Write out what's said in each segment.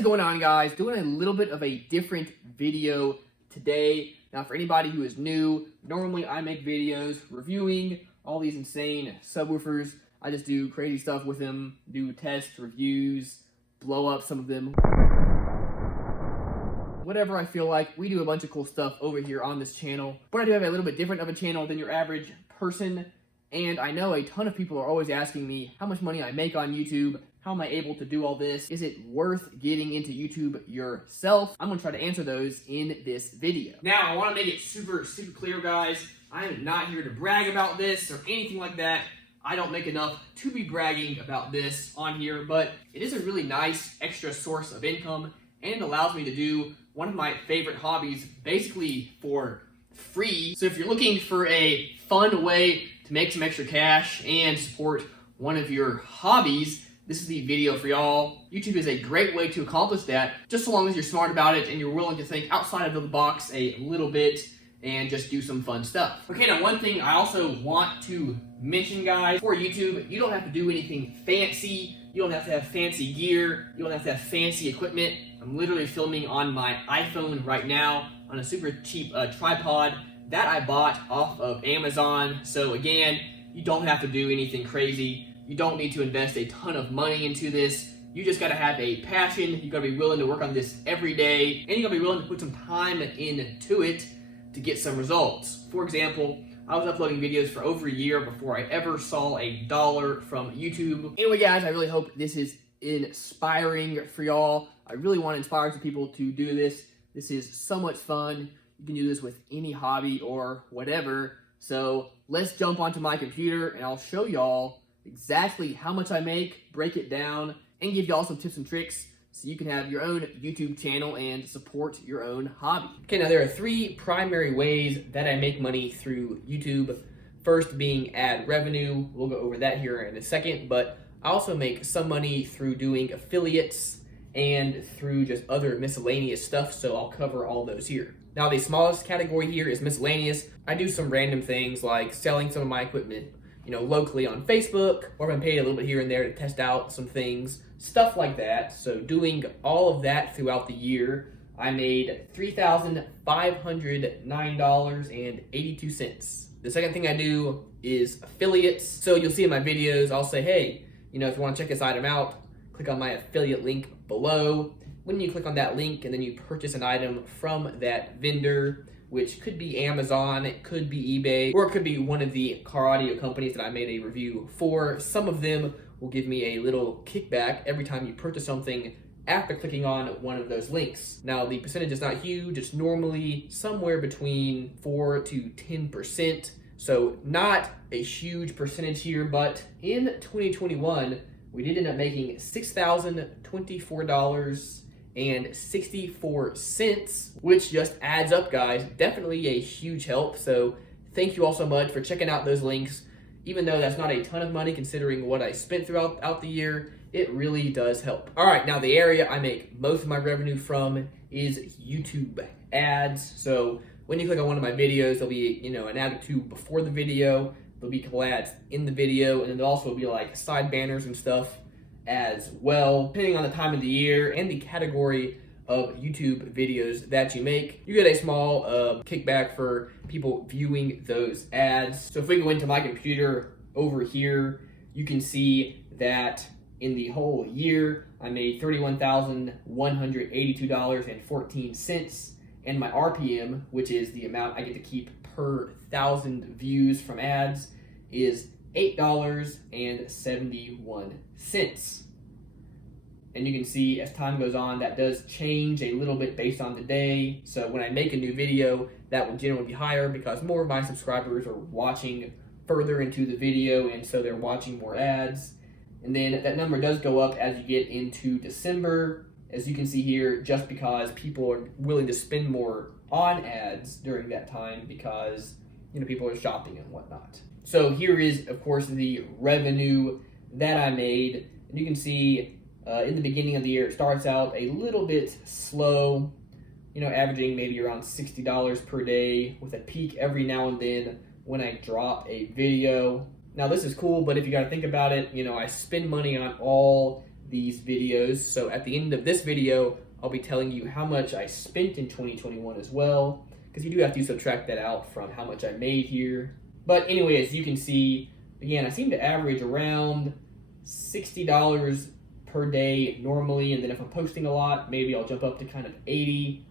is going on, guys? Doing a little bit of a different video today. Now, for anybody who is new, normally I make videos reviewing all these insane subwoofers. I just do crazy stuff with them, do tests, reviews, blow up some of them. Whatever I feel like. We do a bunch of cool stuff over here on this channel. But I do have a little bit different of a channel than your average person. And I know a ton of people are always asking me how much money I make on YouTube. How am I able to do all this? Is it worth getting into YouTube yourself? I'm gonna try to answer those in this video. Now, I wanna make it super clear, guys. I am not here to brag about this or anything like that. I don't make enough to be bragging about this on here, but it is a really nice extra source of income, and it allows me to do one of my favorite hobbies basically for free. So if you're looking for a fun way to make some extra cash and support one of your hobbies, this is the video for y'all. YouTube is a great way to accomplish that, just so long as you're smart about it and you're willing to think outside of the box a little bit and just do some fun stuff. Okay, now one thing I also want to mention, guys, for YouTube, you don't have to do anything fancy. You don't have to have fancy gear. You don't have to have fancy equipment. I'm literally filming on my iPhone right now on a super cheap tripod that I bought off of Amazon. So again, you don't have to do anything crazy. You don't need to invest a ton of money into this. You just gotta have a passion. You gotta be willing to work on this every day, and you gotta be willing to put some time into it to get some results. For example, I was uploading videos for over a year before I ever saw $1 from YouTube. Anyway, guys, I really hope this is inspiring for y'all. I really want to inspire some people to do this. This is so much fun. You can do this with any hobby or whatever. So let's jump onto my computer and I'll show y'all exactly how much I make, break it down, and give y'all some tips and tricks so you can have your own YouTube channel and support your own hobby. Okay, now there are three primary ways that I make money through YouTube. First being ad revenue. We'll go over that here in a second, but I also make some money through doing affiliates and through just other miscellaneous stuff, so I'll cover all those here. Now, the smallest category here is miscellaneous. I do some random things like selling some of my equipment, locally on Facebook, or I'm paid a little bit here and there to test out some things, stuff like that. So doing all of that throughout the year, I made $3,509.82. The second thing I do is affiliates. So you'll see in my videos, I'll say, hey, if you want to check this item out, click on my affiliate link below. When you click on that link and then you purchase an item from that vendor, which could be Amazon, it could be eBay, or it could be one of the car audio companies that I made a review for. Some of them will give me a little kickback every time you purchase something after clicking on one of those links. Now, the percentage is not huge. It's normally somewhere between 4 to 10%. So not a huge percentage here, but in 2021, we did end up making $6,024.64, which just adds up, guys. Definitely a huge help. So thank you all so much for checking out those links. Even though that's not a ton of money considering what I spent throughout the year, it really does help. All right, now the area I make most of my revenue from is YouTube ads. So when you click on one of my videos, there'll be an ad or two before the video. There'll be couple ads in the video, and then there'll also be like side banners and stuff as well. Depending on the time of the year and the category of YouTube videos that you make, you get a small kickback for people viewing those ads. So if we go into my computer over here, you can see that in the whole year, I made $31,182.14, and my RPM, which is the amount I get to keep per 1,000 views from ads, is $8.71. And you can see as time goes on, that does change a little bit based on the day. So when I make a new video, that will generally be higher because more of my subscribers are watching further into the video, and so they're watching more ads. And then that number does go up as you get into December, as you can see here, just because people are willing to spend more on ads during that time because people are shopping and whatnot. So here is, of course, the revenue that I made, and you can see in the beginning of the year, it starts out a little bit slow, averaging maybe around $60 per day, with a peak every now and then when I drop a video. Now this is cool, but if you got to think about it, I spend money on all these videos. So at the end of this video, I'll be telling you how much I spent in 2021 as well, because you do have to subtract that out from how much I made here. But anyway, as you can see, again, I seem to average around $60 per day normally, and then if I'm posting a lot, maybe I'll jump up to kind of $80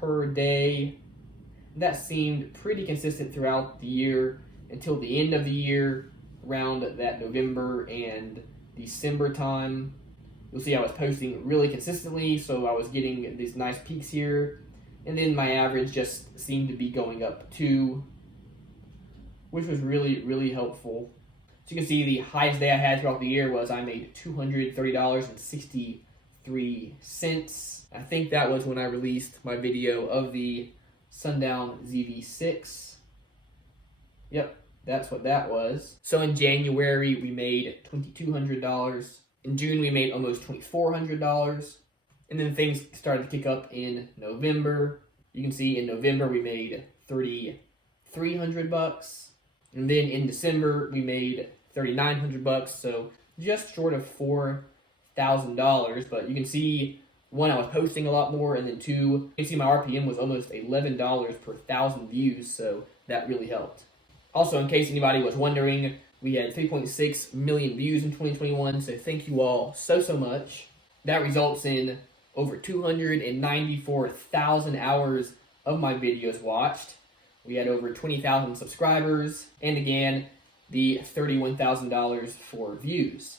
per day. That seemed pretty consistent throughout the year until the end of the year, around that November and December time. You'll see I was posting really consistently, so I was getting these nice peaks here, and then my average just seemed to be going up too, which was really, really helpful. So you can see the highest day I had throughout the year was I made $230.63. I think that was when I released my video of the Sundown ZV6. Yep, that's what that was. So in January, we made $2,200. In June, we made almost $2,400. And then things started to kick up in November. You can see in November, we made $3,300. And then in December, we made $3,900. So just short of $4,000. But you can see, one, I was posting a lot more, and then two, you can see my RPM was almost $11 per 1,000 views, so that really helped. Also, in case anybody was wondering, we had 3.6 million views in 2021, so thank you all so much. That results in over 294,000 hours of my videos watched. We had over 20,000 subscribers, and again, the $31,000 for views.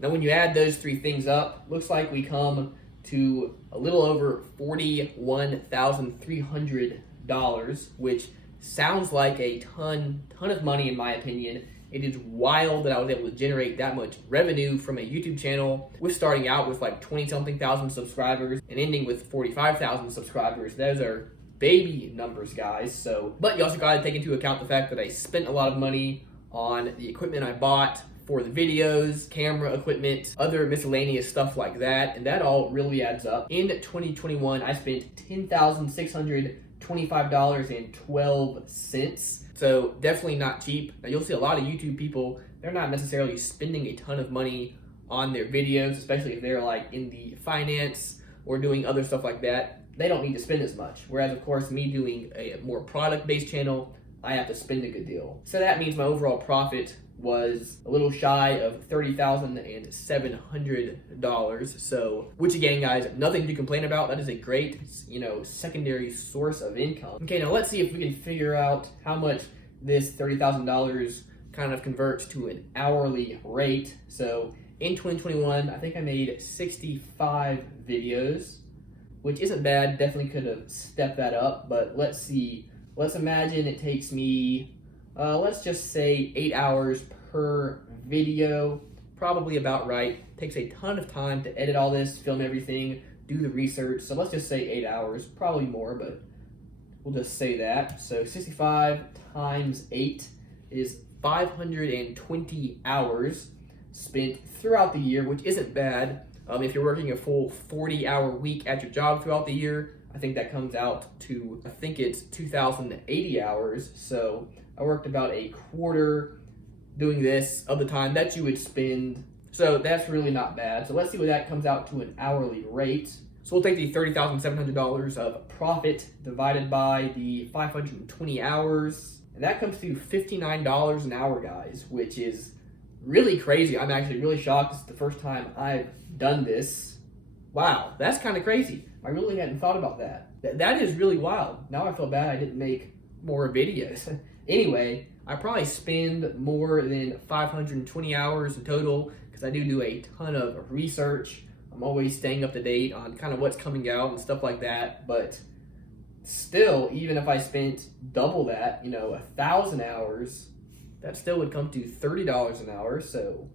Now, when you add those three things up, looks like we come to a little over $41,300, which sounds like a ton of money in my opinion. It is wild that I was able to generate that much revenue from a YouTube channel with starting out with like 20-something thousand subscribers and ending with 45,000 subscribers. Those are baby numbers, guys. So, but you also got to take into account the fact that I spent a lot of money on the equipment I bought for the videos, camera equipment, other miscellaneous stuff like that, and that all really adds up. In 2021, I spent $10,625.12. So definitely not cheap. Now you'll see a lot of YouTube people, they're not necessarily spending a ton of money on their videos, especially if they're like in the finance or doing other stuff like that. They don't need to spend as much. Whereas of course, me doing a more product-based channel, I have to spend a good deal. So that means my overall profit was a little shy of $30,700. So, which again, guys, nothing to complain about. That is a great, secondary source of income. Okay, now let's see if we can figure out how much this $30,000 kind of converts to an hourly rate. So in 2021, I think I made 65 videos, which isn't bad. Definitely could have stepped that up, but let's see. Let's imagine it takes me, let's just say 8 hours per video, probably about right. Takes a ton of time to edit all this, film everything, do the research. So let's just say 8 hours, probably more, but we'll just say that. So 65 times 8 is 520 hours spent throughout the year, which isn't bad. If you're working a full 40-hour week at your job throughout the year, I think that comes out to, I think it's 2,080 hours. So I worked about a quarter doing this of the time that you would spend. So that's really not bad. So let's see what that comes out to an hourly rate. So we'll take the $30,700 of profit divided by the 520 hours. And that comes to $59 an hour, guys, which is really crazy. I'm actually really shocked. This is the first time I've done this. Wow, that's kind of crazy. I really hadn't thought about that. That is really wild. Now I feel bad I didn't make more videos. Anyway, I probably spend more than 520 hours in total because I do a ton of research. I'm always staying up to date on kind of what's coming out and stuff like that. But still, even if I spent double that, 1,000 hours, that still would come to $30 an hour. So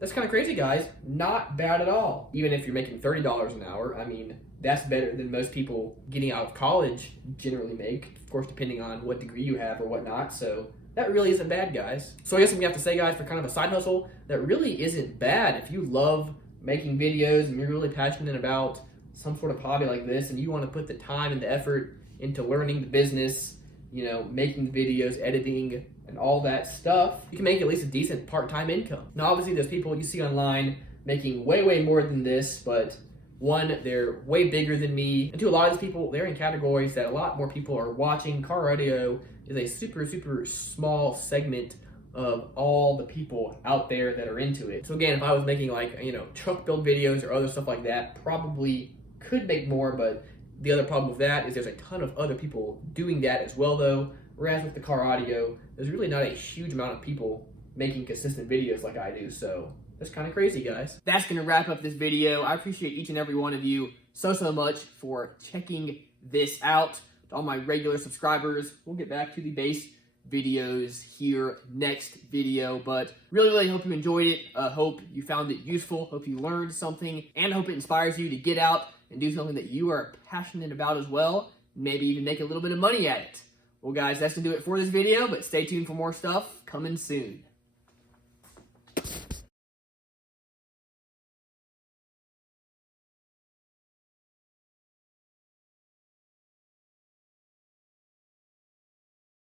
that's kind of crazy, guys. Not bad at all. Even if you're making $30 an hour, I mean, that's better than most people getting out of college generally make, of course, depending on what degree you have or whatnot. So that really isn't bad, guys. So I guess I'm gonna have to say, guys, for kind of a side hustle, that really isn't bad. If you love making videos and you're really passionate about some sort of hobby like this, and you want to put the time and the effort into learning the business, making videos, editing, and all that stuff, you can make at least a decent part-time income. Now, obviously, there's people you see online making way more than this, but one, they're way bigger than me, and two, a lot of these people, they're in categories that a lot more people are watching. Car audio is a super small segment of all the people out there that are into it. So again, if I was making like, truck build videos or other stuff like that, probably could make more, but the other problem with that is there's a ton of other people doing that as well though. Whereas with the car audio, there's really not a huge amount of people making consistent videos like I do, so that's kind of crazy, guys. That's going to wrap up this video. I appreciate each and every one of you so much for checking this out. To all my regular subscribers, we'll get back to the base videos here next video, but really hope you enjoyed it. Hope you found it useful. Hope you learned something, and hope it inspires you to get out and do something that you are passionate about as well. Maybe even make a little bit of money at it. Well, guys, that's going to do it for this video, but stay tuned for more stuff coming soon.